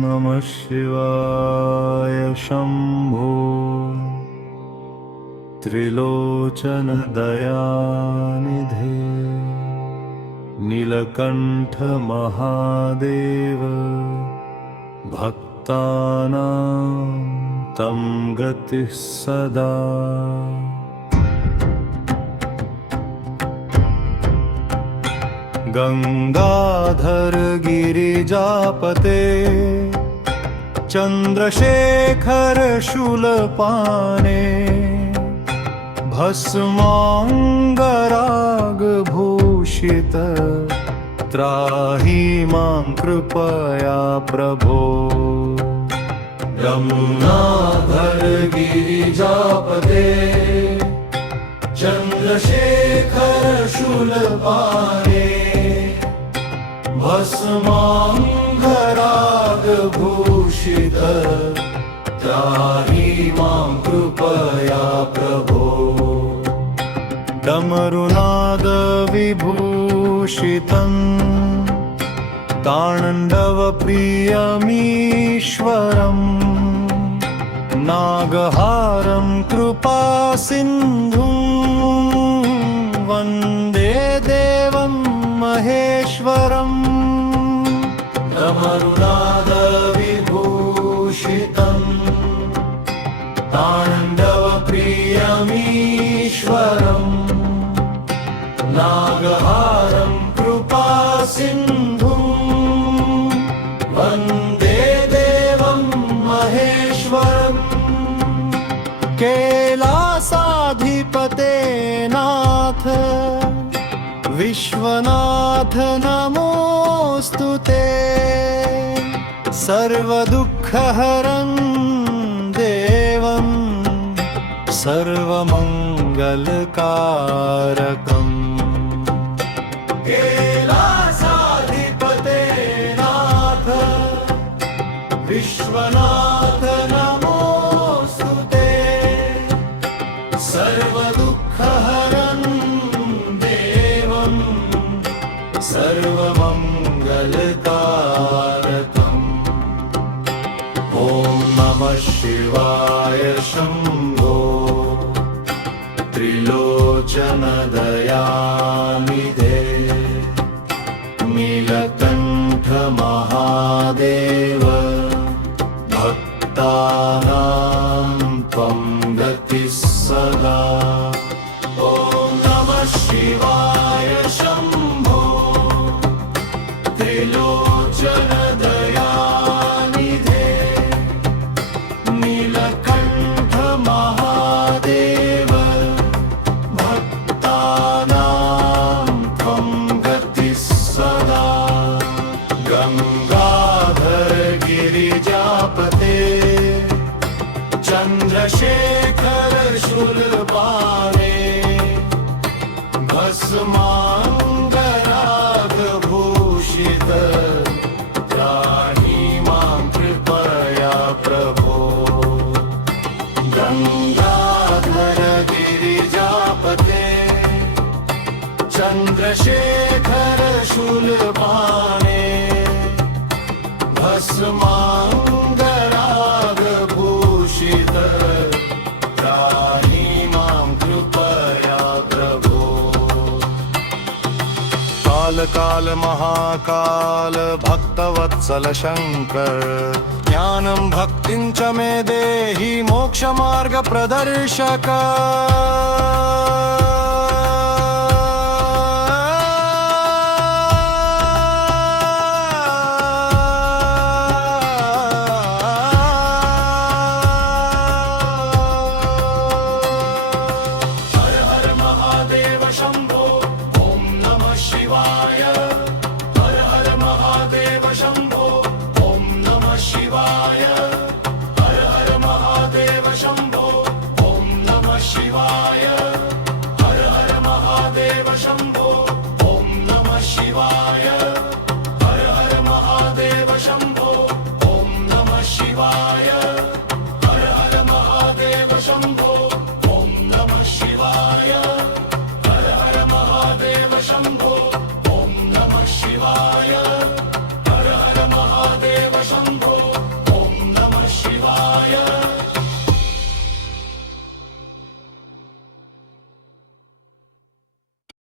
नमः शिवाय शम्भो त्रिलोचन दयानिधे नीलकण्ठ महादेव भक्तानां तं गतिः सदा। गंगाधर गिरिजापते चंद्रशेखर शूलपाणे भस्मांगरागभूषित त्राहि मां कृपया प्रभो। गंगाधर गिरिजापते चंद्रशेखर शूलपाणे भस्मांगरागभूषित त्राहि मां कृपया प्रभो। डमरुनाद विभूषितं ताण्डवप्रियमीश्वरं नागहारं कृपासिन्धुं वन्दे देवं महेश्वरम्। डमरुनाद विभूषितं ताण्डवप्रियमीश्वरं नागहारं कृपासिन्धुं वन्दे देवं महेश्वरम्। कैलासाधिपते नाथ विश्वनाथ नमोऽस्तु ते। सर्वदुःखहरं देवं सर्वमङ्गलकारकम्। कैलासाधिपते नाथ विश्वनाथ नमोऽस्तु ते। सर्वदुःखहरं देवं सर्वमङ्गलकारकम्। ॐ नमः शिवाय शम्भो त्रिलोचन दयानिधे नीलकण्ठ महादेव भक्तानां त्वं गतिः सदा। ॐ नमः शिवाय शम्भो त्रिलोचन दयानिधे नीलकण्ठ महादेव भक्तानां त्वं गतिः सदा। गंगाधर गिरिजापते चंद्रशेखर शूलपाणे भस्मांगरागभूषित त्राहि मां कृपया प्रभो। गंगाधर गिरिजापते चंद्रशेखर शूलपाणे भस्मांगरागभूषित त्राहि मां कृपया प्रभो। काल काल महाकाल भक्तवत्सल शंकर ज्ञानं भक्तिं च मे देहि मोक्षमार्ग प्रदर्शक। शंभो ओम नमः शिवाय। हर हर महादेव शंभो ओम नमः शिवाय। हर हर महादेव शंभो ओम नमः शिवाय। शिवाय हर हर महादेव शंभो